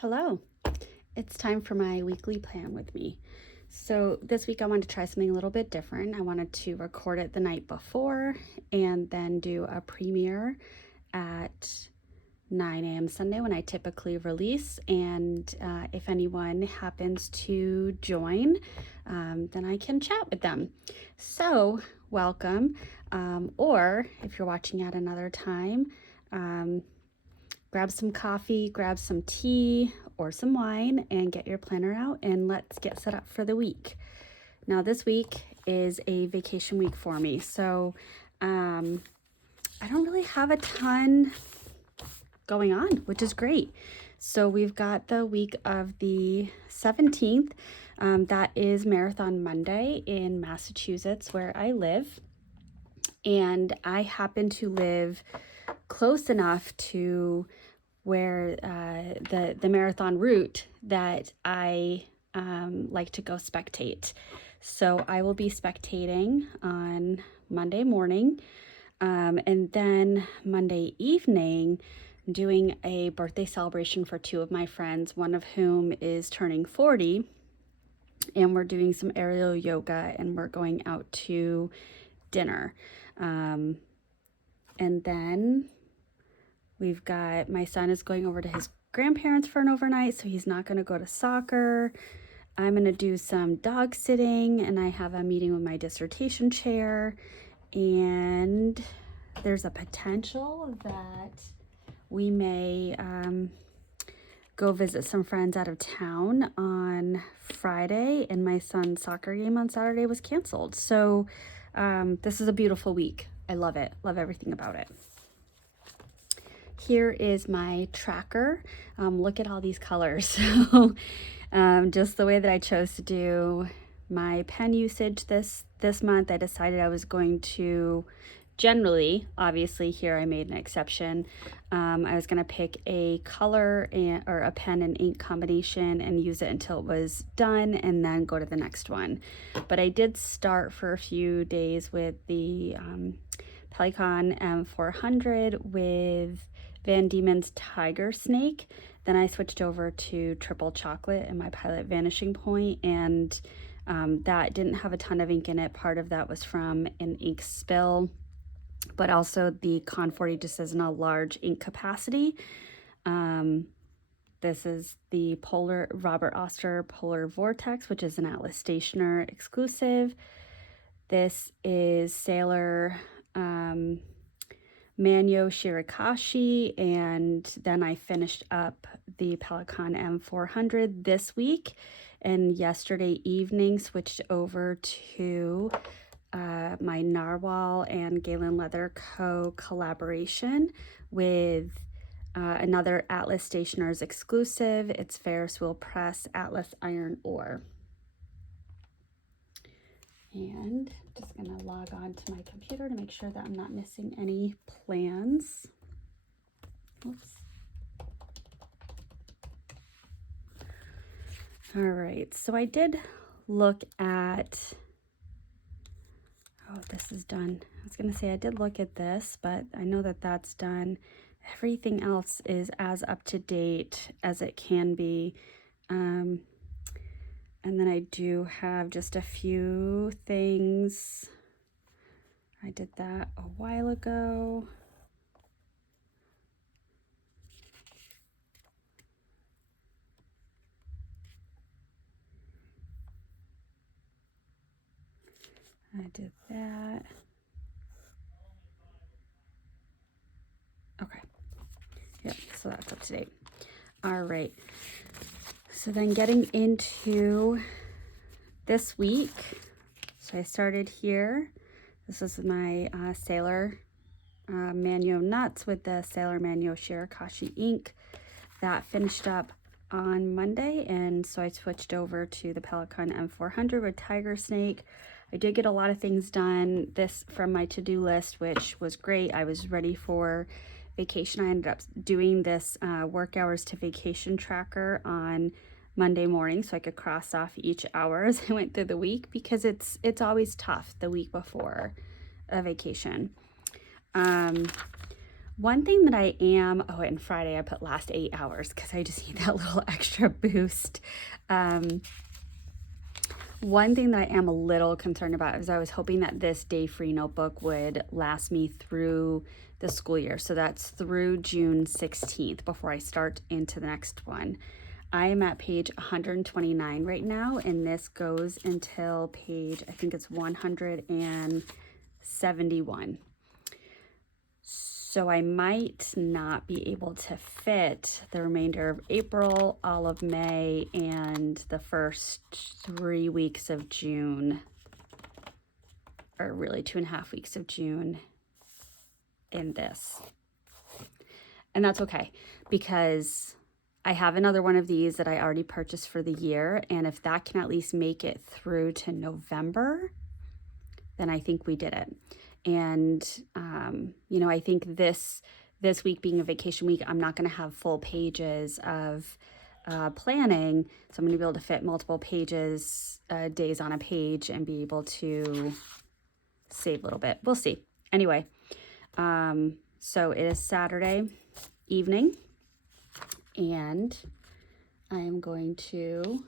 Hello, it's time for my weekly plan with me. So this week I wanted to try something a little bit different. I wanted to record it the night before and then do a premiere at 9 a.m. Sunday when I typically release. And if anyone happens to join, then I can chat with them. So welcome. Or if you're watching at another time, grab some coffee, grab some tea or some wine, and get your planner out and let's get set up for the week. Now, this week is a vacation week for me, so I don't really have a ton going on, which is great. So we've got the week of the 17th. That is Marathon Monday in Massachusetts, where I live. And I happen to live close enough to where the marathon route that I like to go spectate. So I will be spectating on Monday morning, and then Monday evening doing a birthday celebration for two of my friends, one of whom is turning 40, and we're doing some aerial yoga and we're going out to dinner. And then we've got, my son is going over to his grandparents for an overnight, so he's not going to go to soccer. I'm going to do some dog sitting, and I have a meeting with my dissertation chair. And there's a potential that we may go visit some friends out of town on Friday, and my son's soccer game on Saturday was canceled. So this is a beautiful week. I love it. Love everything about it. Here is my tracker. Look at all these colors. So just the way that I chose to do my pen usage this month, I decided I was going to generally, obviously here I made an exception. I was going to pick a color or a pen and ink combination and use it until it was done and then go to the next one. But I did start for a few days with the Pelikan M400 with Van Diemen's Tiger Snake. Then I switched over to Triple Chocolate and my Pilot Vanishing Point, and that didn't have a ton of ink in it. Part of that was from an ink spill, but also the Con 40 just isn't a large ink capacity. This is the Robert Oster Polar Vortex, which is an Atlas Stationer exclusive. This is Sailor Manyo Shirakashi, and then I finished up the Pelikan M400 this week, and yesterday evening switched over to my Narwhal and Galen Leather Co. collaboration with another Atlas Stationers exclusive. It's Ferris Wheel Press Atlas Iron Ore. And I'm just going to log on to my computer to make sure that I'm not missing any plans. Oops. All right, so I did look at, oh, this is done. I was going to say I did look at this, but I know that that's done. Everything else is as up to date as it can be. And then I do have just a few things. I did that a while ago. I did that. Okay. Yep, so that's up to date. All right. So then getting into this week. So I started here. This is my Sailor Manyo Nuts with the Sailor Manyo Shirakashi ink. That finished up on Monday, and so I switched over to the Pelikan M400 with Tiger Snake. I did get a lot of things done this from my to-do list, which was great. I was ready for vacation. I ended up doing this work hours to vacation tracker on Monday morning so I could cross off each hour as I went through the week, because it's always tough the week before a vacation. One thing that I am, oh, and Friday I put last 8 hours because I just need that little extra boost. One thing that I am a little concerned about is I was hoping that this day free notebook would last me through the school year. So that's through June 16th before I start into the next one. I am at page 129 right now, and this goes until page, I think it's 171. So I might not be able to fit the remainder of April, all of May, and the first 3 weeks of June, or really 2.5 weeks of June in this. And that's okay, because I have another one of these that I already purchased for the year. And if that can at least make it through to November, then I think we did it. And, I think this week being a vacation week, I'm not going to have full pages of planning. So I'm going to be able to fit multiple pages, days on a page, and be able to save a little bit. We'll see. Anyway, so it is Saturday evening, and I am going to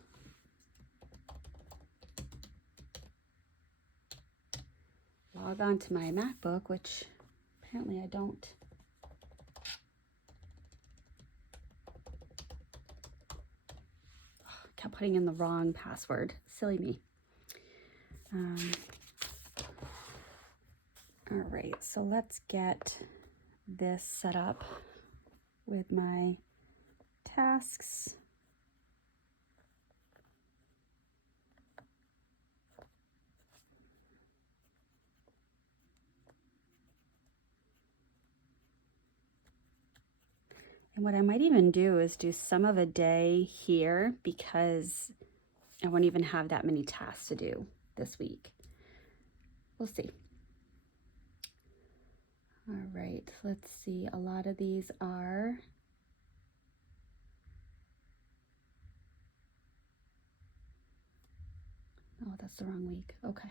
log on to my MacBook, which apparently I don't. I kept putting in the wrong password. Silly me. All right, so let's get this set up with my tasks. And what I might even do is do some of a day here, because I won't even have that many tasks to do this week. We'll see. All right, let's see. A lot of these are oh, that's the wrong week. Okay.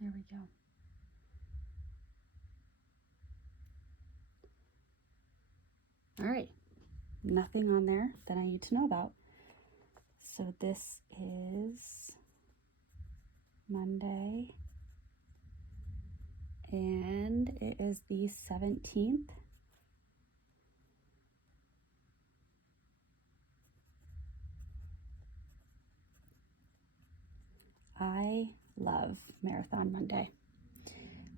There we go. All right, nothing on there that I need to know about. So this is Monday, and it is the 17th. I love Marathon Monday.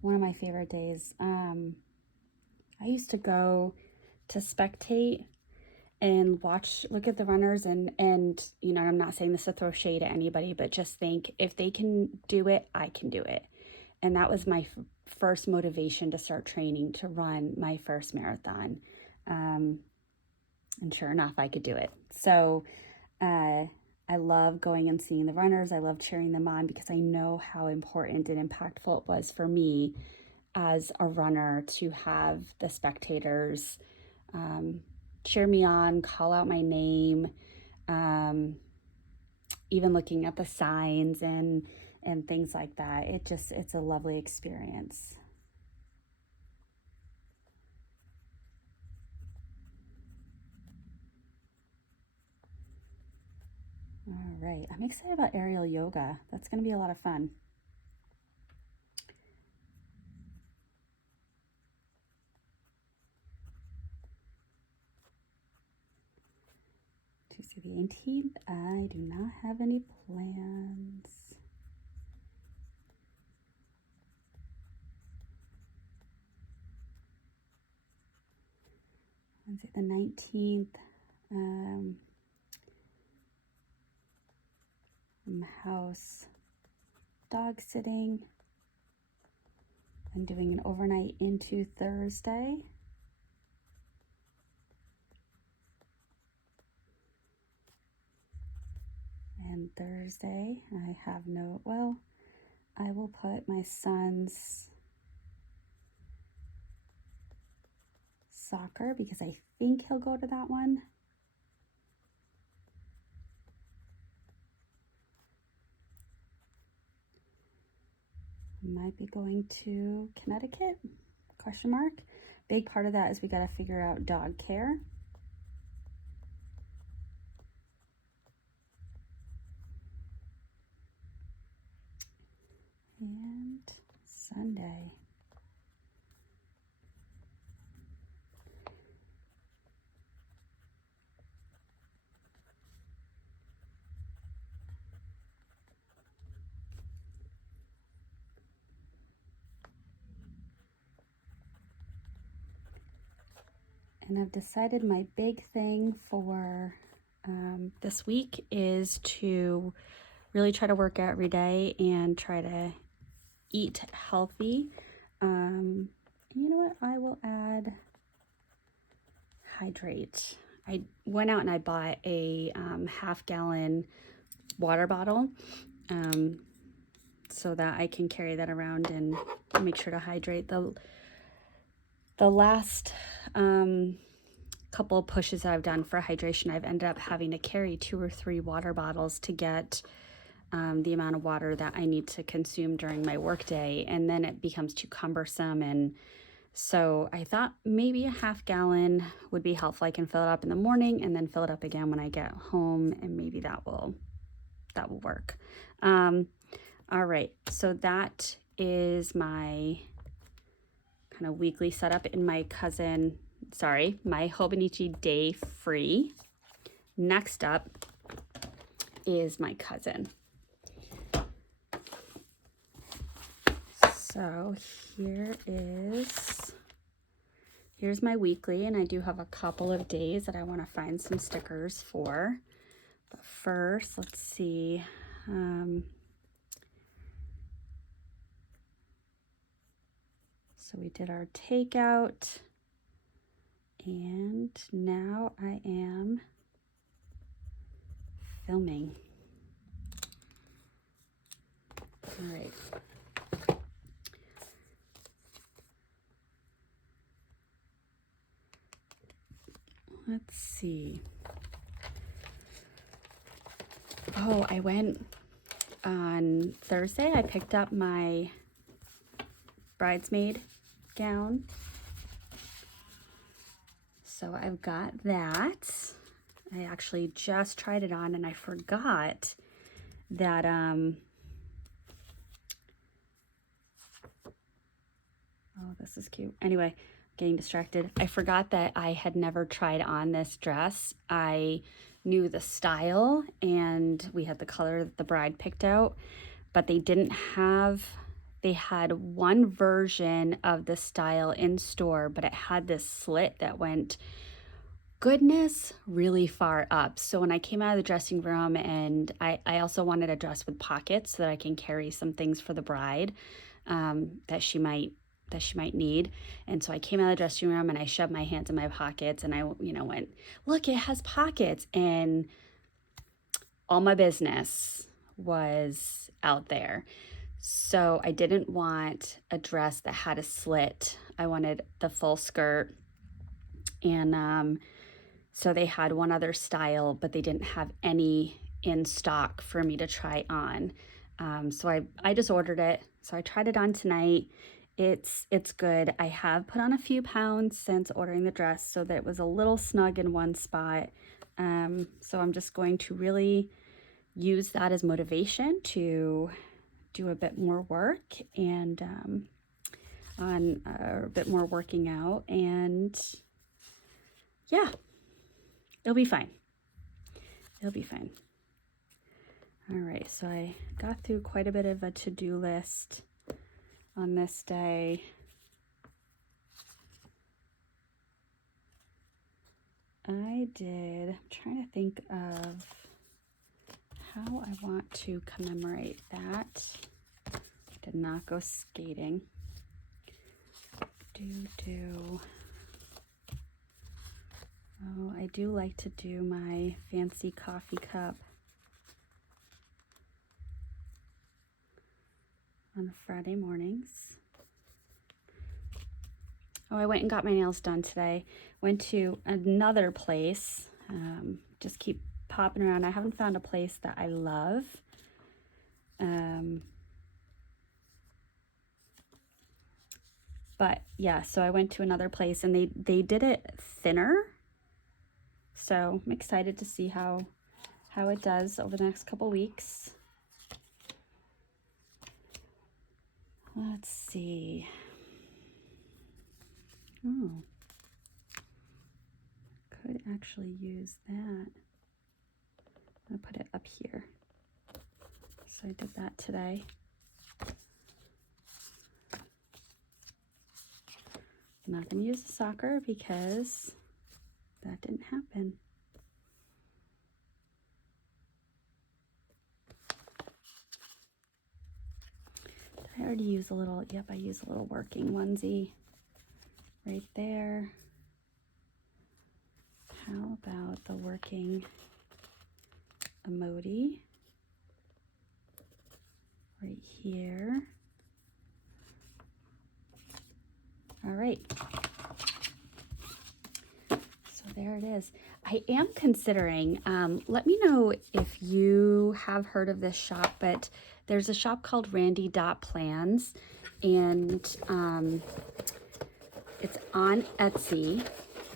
One of my favorite days. I used to go to spectate and look at the runners, and I'm not saying this to throw shade at anybody, but just think, if they can do it, I can do it. And that was my first motivation to start training to run my first marathon. And sure enough, I could do it. So I love going and seeing the runners. I love cheering them on, because I know how important and impactful it was for me as a runner to have the spectators cheer me on, call out my name, even looking at the signs and things like that. It's a lovely experience. All right, I'm excited about aerial yoga. That's going to be a lot of fun. Tuesday the 18th, I do not have any plans. Wednesday the 19th, I'm house dog sitting. I'm doing an overnight into Thursday. And Thursday, I have I will put my son's soccer, because I think he'll go to that one. Might be going to Connecticut, question mark. Big part of that is we got to figure out dog care. And Sunday. And I've decided my big thing for this week is to really try to work out every day and try to eat healthy. And you know what? I will add hydrate. I went out and I bought a half-gallon water bottle so that I can carry that around and make sure to hydrate. The last couple of pushes that I've done for hydration, I've ended up having to carry 2 or 3 water bottles to get the amount of water that I need to consume during my workday, and then it becomes too cumbersome. And so I thought maybe a half-gallon would be helpful. I can fill it up in the morning and then fill it up again when I get home, and maybe that will work. All right, so that is my kind of weekly setup in my Hobonichi day free. Next up is my cousin. So here's my weekly, and I do have a couple of days that I want to find some stickers for. But first, let's see. So we did our takeout, and now I am filming. All right. Let's see. Oh, I went on Thursday. I picked up my bridesmaid gown. So I've got that. I actually just tried it on and I forgot that oh, this is cute. Anyway, getting distracted. I forgot that I had never tried on this dress. I knew the style and we had the color that the bride picked out, but they had one version of the style in store, but it had this slit that went, goodness, really far up. So when I came out of the dressing room, and I also wanted a dress with pockets so that I can carry some things for the bride that she might need. And so I came out of the dressing room and I shoved my hands in my pockets and I went, look, it has pockets, and all my business was out there. So I didn't want a dress that had a slit. I wanted the full skirt. And so they had one other style, but they didn't have any in stock for me to try on. So I just ordered it. So I tried it on tonight. It's good. I have put on a few pounds since ordering the dress, so that it was a little snug in one spot. So I'm just going to really use that as motivation to do a bit more work and on a bit more working out, and yeah, it'll be fine. It'll be fine. All right, so I got through quite a bit of a to-do list on this day. I'm trying to think of how I want to commemorate that. Did not go skating. Oh, I do like to do my fancy coffee cup on Friday mornings. Oh, I went and got my nails done today. Went to another place. Just keep popping around. I haven't found a place that I love. But yeah, so I went to another place and they did it thinner. So I'm excited to see how it does over the next couple weeks. Let's see. Oh, could actually use that. I'm gonna put it up here. So I did that today. I'm not gonna use the soccer because that didn't happen. I already use a little, yep, I use a little working onesie right there. How about the working emoji right here? All right. So there it is. I am considering, let me know if you have heard of this shop, but there's a shop called Randy.plans, and it's on Etsy.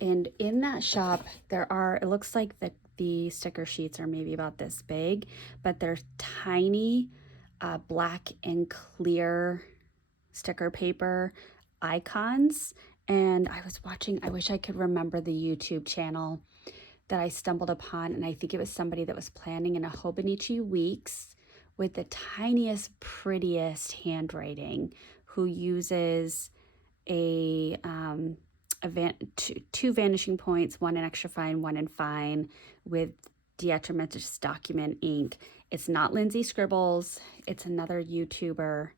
And in that shop, there are, it looks like the sticker sheets are maybe about this big, but they're tiny black and clear sticker paper icons. And I was watching, I wish I could remember the YouTube channel that I stumbled upon, and I think it was somebody that was planning in a Hobonichi Weeks with the tiniest, prettiest handwriting, who uses two vanishing points, one in extra fine, one in fine, with Diatramentus document ink. It's not Lindsay Scribbles, it's another YouTuber,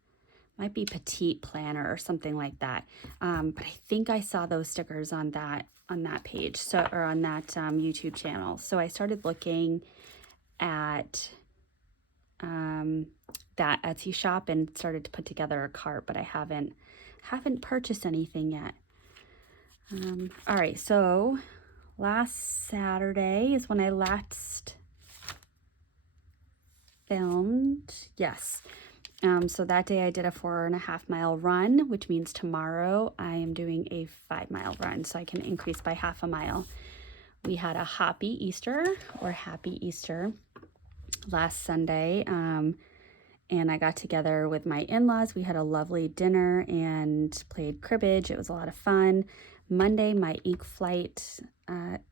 might be Petite Planner or something like that. But I think I saw those stickers on that page, so, or on that YouTube channel. So I started looking at that Etsy shop and started to put together a cart, but I haven't purchased anything yet. All right, so last Saturday is when I last filmed. Yes. So that day I did a 4.5 mile run, which means tomorrow I am doing a 5 mile run, so I can increase by half a mile. We had a happy Easter last Sunday, and I got together with my in-laws. We had a lovely dinner and played cribbage. It was a lot of fun. Monday, my Ink Flight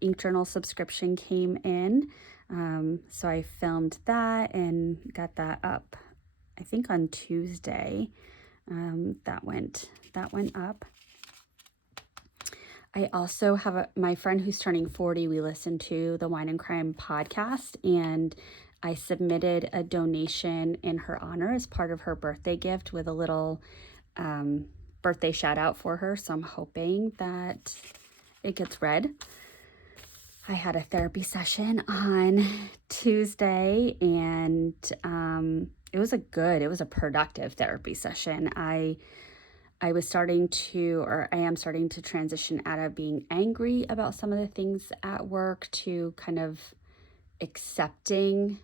ink journal subscription came in, so I filmed that and got that up, I think on Tuesday. That went up. I also have my friend who's turning 40. We listened to the Wine and Crime podcast, and I submitted a donation in her honor as part of her birthday gift with a little birthday shout out for her. So I'm hoping that it gets read. I had a therapy session on Tuesday, and it was a productive therapy session. I was starting to, or I am starting to transition out of being angry about some of the things at work to kind of accepting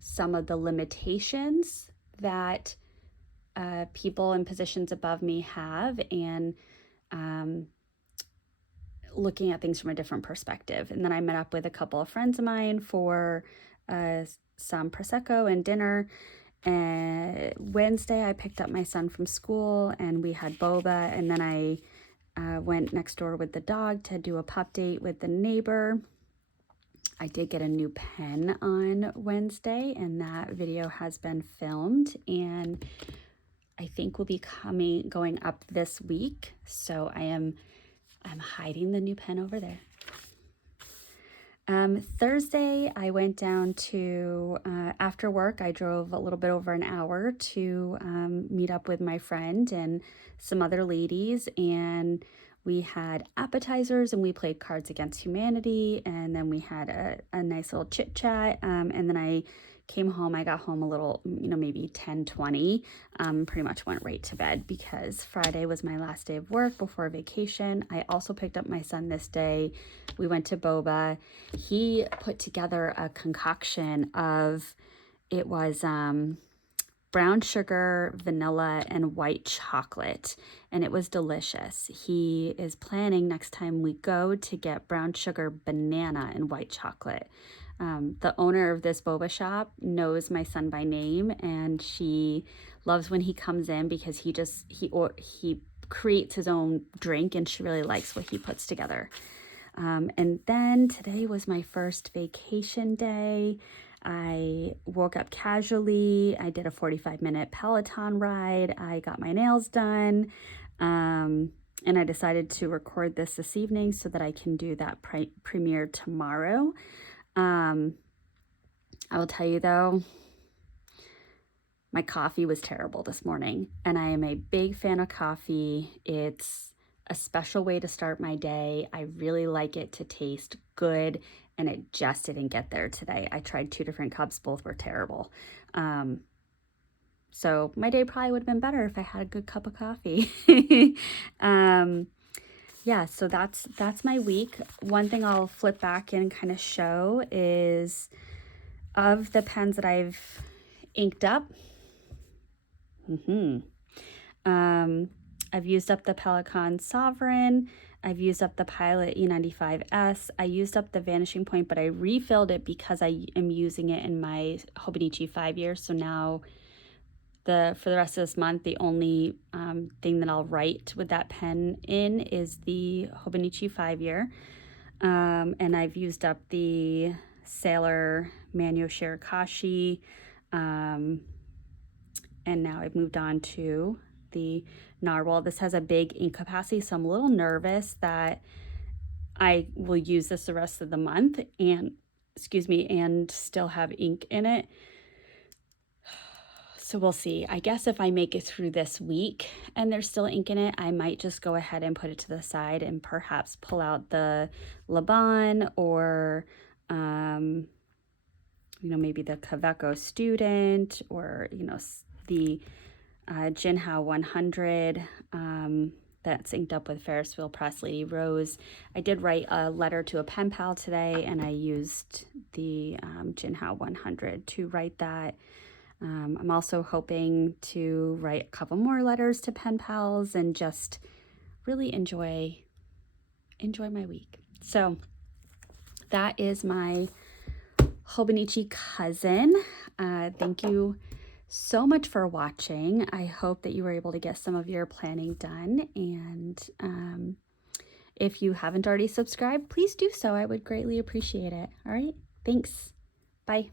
some of the limitations that people in positions above me have, and looking at things from a different perspective. And then I met up with a couple of friends of mine for some Prosecco and dinner. And Wednesday I picked up my son from school and we had boba, and then I went next door with the dog to do a pup date with the neighbor. I did get a new pen on Wednesday, and that video has been filmed and I think will be going up this week. So I'm hiding the new pen over there. Thursday, I went down to, after work, I drove a little bit over an hour to meet up with my friend and some other ladies, and we had appetizers and we played Cards Against Humanity, and then we had a nice little chit chat, and then I came home. I got home a little, maybe 10:20, pretty much went right to bed because Friday was my last day of work before vacation. I also picked up my son this day. We went to boba. He put together a concoction of, it was brown sugar, vanilla, and white chocolate, and it was delicious. He is planning next time we go to get brown sugar, banana, and white chocolate. The owner of this boba shop knows my son by name, and she loves when he comes in because he creates his own drink, and she really likes what he puts together. And then today was my first vacation day. I woke up casually. I did a 45-minute Peloton ride. I got my nails done. And I decided to record this evening so that I can do that premiere tomorrow. I will tell you though, my coffee was terrible this morning, and I am a big fan of coffee. It's a special way to start my day. I really like it to taste good, and it just didn't get there today. I tried 2 different cups, both were terrible. So my day probably would have been better if I had a good cup of coffee. Yeah, so that's my week. One thing I'll flip back and kind of show is of the pens that I've inked up. I've used up the Pelikan Sovereign. I've used up the Pilot E95S. I used up the Vanishing Point, but I refilled it because I am using it in my Hobonichi 5-year. So now for the rest of this month, the only thing that I'll write with that pen in is the Hobonichi 5-year. And I've used up the Sailor Manyo Shirakashi. And now I've moved on to the Narwhal. This has a big ink capacity, so I'm a little nervous that I will use this the rest of the month and still have ink in it. So we'll see. I guess if I make it through this week and there's still ink in it, I might just go ahead and put it to the side and perhaps pull out the Laban or maybe the Kaweco Student, or the Jinhao 100 that's inked up with Ferris Wheel Press Lady Rose. I did write a letter to a pen pal today, and I used the Jinhao 100 to write that. I'm also hoping to write a couple more letters to pen pals and just really enjoy my week. So that is my Hobonichi cousin. Thank you so much for watching. I hope that you were able to get some of your planning done, and if you haven't already subscribed, please do so. I would greatly appreciate it. All right, thanks. Bye.